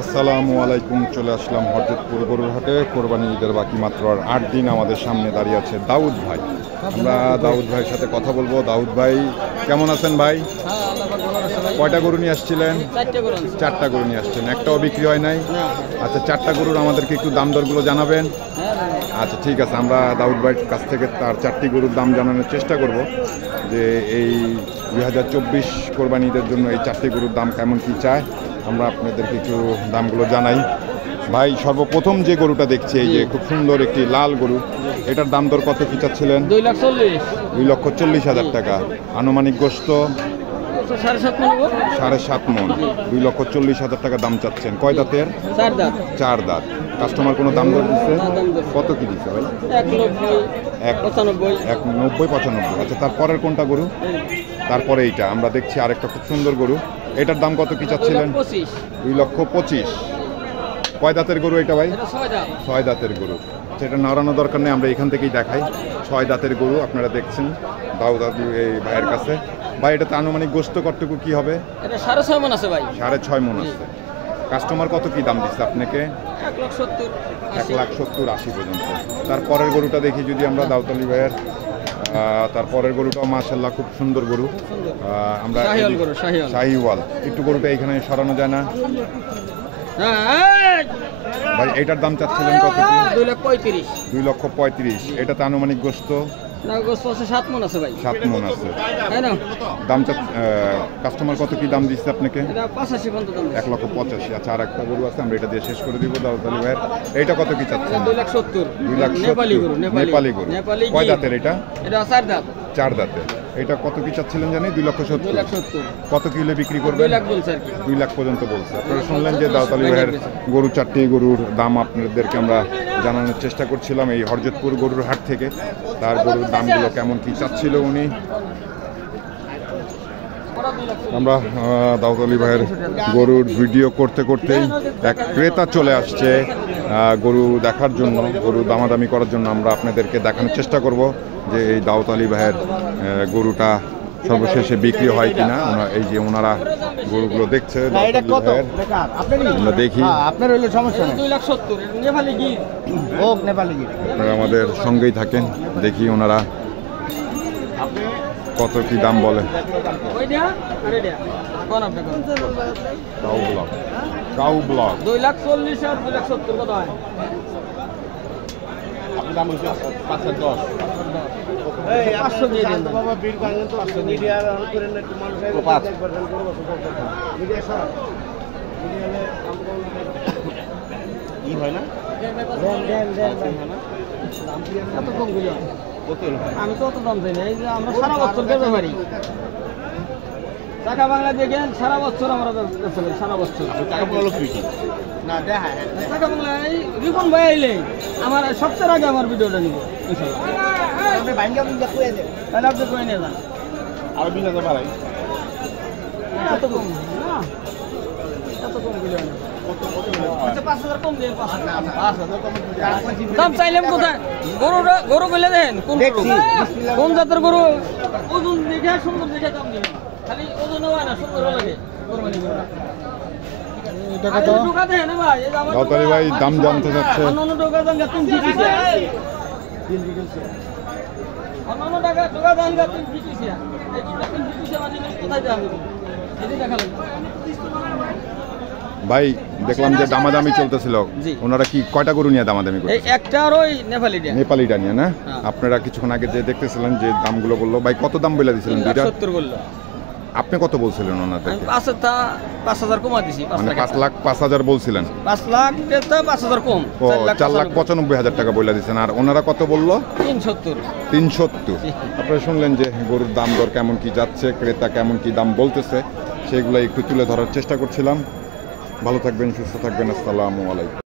আসসালামু আলাইকুম। চলে আসলাম হরজতপুর গরুর হাটে। কোরবানি ঈদের বাকি মাত্র আর 8 দিন। আমাদের সামনে দাঁড়িয়ে আছে দাউদ ভাই। আমরা দাউদ ভাইয়ের সাথে কথা বলবো। দাউদ ভাই কেমন আছেন ভাই? কয়টা গরু নিয়ে আসছিলেন? 4টা গরু নিয়ে আসছেন, একটাও বিক্রি হয় নাই? আচ্ছা, 4টা গরুর আমাদেরকে একটু দাম দরগুলো জানাবেন? আচ্ছা ঠিক আছে, আমরা দাউদ ভাইয়ের কাছ থেকে তার 4টি গরুর দাম জানানোর চেষ্টা করব যে এই 2024 কোরবানি ঈদের জন্য এই 4টি গরুর দাম কেমন কি চায় আমরা আপনাদের কিছু দামগুলো জানাই। ভাই সর্বপ্রথম যে গরুটা দেখছি, এই যে খুব সুন্দর একটি লাল গরু, এটার দাম দর কত কি চাচ্ছিলেন? 2,40,000 টাকা। আনুমানিক গোশত 7.5 মণ। 2,40,000 টাকা দাম চাচ্ছেন। কয় দাঁতের? 4 দাঁত। কাস্টমার কোনো দাম দর দিচ্ছে? কত কি দিচ্ছে ভাই? 1,90,95। আচ্ছা, তারপরের কোনটা গরু? তারপরে এইটা আমরা দেখছি আরেকটা খুব সুন্দর গরু, এটার দাম কত কি চাচ্ছিলেন? 2,25,000। কয় দাঁতের গরু এটা ভাই? 6 দাঁতের গরু। সেটা নড়ানো দরকার নেই, আমরা এখান থেকেই দেখাই। 6 দাঁতের গরু আপনারা দেখছেন দাউদ এই ভাইয়ের কাছে। ভাই এটাতে আনুমানিক গোশত কতটুকু কি হবে? এটা 6.5 মণ আছে ভাই। 6.5 মণ আছে। কাস্টমার কত কি দাম দিচ্ছে আপনাকে? 1,70,80 পর্যন্ত। তারপরের গরুটা দেখি যদি আমরা দাউতালি ভাইয়ের। তারপরের গরুটাও মাশাআল্লাহ খুব সুন্দর গরু। আমরা শাহিওয়াল। একটু গরুটা এখানে সরানো যায় না ভাই? এটার দাম চাচ্ছিলেন কত কি? 2,35,000। এটাতে আনুমানিক গোশত 7 মণ আছে ভাই। 7 মণ আছে। দাম কাস্টমার কত কি দাম দিচ্ছে আপনাকে? 1,85,000। আচ্ছা, আর একটা গরু আছে, আমরা এটা দিয়ে শেষ করে দিব দাউতালি ভাইয়ের। এইটা কত কি চাচ্ছেন? 2,70,000। নেপালি গরু। কয় দাঁতের এটা? 4 দাঁতের। এটা কত কি চাচ্ছিলেন জানি? 2,70,000। কত কিলো বিক্রি করবেন? 2 লাখ পর্যন্ত বলছে। আপনারা শুনলেন যে দাউতালি ভাইয়ের গরু 4টি গরুর দাম আপনাদেরকে আমরা জানানোর চেষ্টা করছিলাম এই হরজতপুর গরুর হাট থেকে। তার গরুর দামগুলো কেমন কি চাচ্ছিল উনি। আমরা দাউতালি ভাইয়ের গরুর ভিডিও করতে করতেই এক ক্রেতা চলে আসছে গরু দেখার জন্য, গরু দামাদামি করার জন্য। আমরা আপনাদেরকে দেখানোর চেষ্টা করব যে এই দাউতালি ভাইয়ের গরুটা সর্বশেষে বিক্রি হয় কিনা। এই যে ওনারা গরুগুলো দেখছে, আমরা দেখি। আপনারা আমাদের সঙ্গেই থাকেন, দেখি ওনারা কত কি দাম বলে। কাউ ব্লক 2,40,000 আর 2,70,000 কত হয়? দাম হচ্ছে 510। 500 দিয়ে দেন বাবা, বীর বাঙালি তো আছে। মিডিয়ার অন করেন না, একটু মানুষ আইবে দেখবার দেন করব মিডিয়া সব মিডিয়ালে ই হয় না। এত কম গুলো কত আমি তো অত দাম চাই না। এই যে আমরা সারা বছর বেচতে পারি টাকা বাংলা দেখেন, সারা বছর আমরা বেচতে পারি। সারা বছর টাকা বলো কি না দেখা টাকা বাংলা। এই রিপন ভাই আইলে আমার সবচেয়ে আগে আমার ভিডিওটা নিব ইনশাআল্লাহ। আপনি ভাইঙ্গা বুঝা কইয়া দেন, তাহলে আপনি কই নিয়ে যান। আর 20,000 বাড়াই। এত কম না, এত কম গুলো না। আচ্ছা 5,000 কম দেন। 5,000 কম দাম চাইলাম কোথায়? গরু বলে দেন কোন জাতের গরু, ওজন দেখে সুন্দর দেখে দাম দিবেন। খালি ওজন হয় না, সুন্দর লাগে কোরবানি গরু। দাউতালি ভাই দাম জানতে চাচ্ছে। ভাই দেখলাম যে দামাদামি চলতেছিল, ওনারা কি কয়টা গরু নিয়ে দামাদামি করছে? একটা আর ওই নেপালিটা নিয়ে না? আপনারা কিছুক্ষণ আগে যে দেখতেছিলেন যে দামগুলো বললো, ভাই কত দাম বলে দিয়েছিলেন? 2,70,000 বললো। আপনি কত বলছিলেন ওনাদেরকে? 5,000 কমা দিছি। মানে 5,05,000 বলছিলেন? 5 লাখ 5,000 কম। ও 4,95,000 টাকা বলে দিয়েছেন। আর ওনারা কত বললো? 370। আপনারা শুনলেন যে গরুর দাম দর কেমন কি যাচ্ছে, ক্রেতা কেমন কি দাম বলতেছে, সেগুলো একটু তুলে ধরার চেষ্টা করছিলাম। ভালো থাকবেন, সুস্থ থাকবেন। আসসালামু আলাইকুম।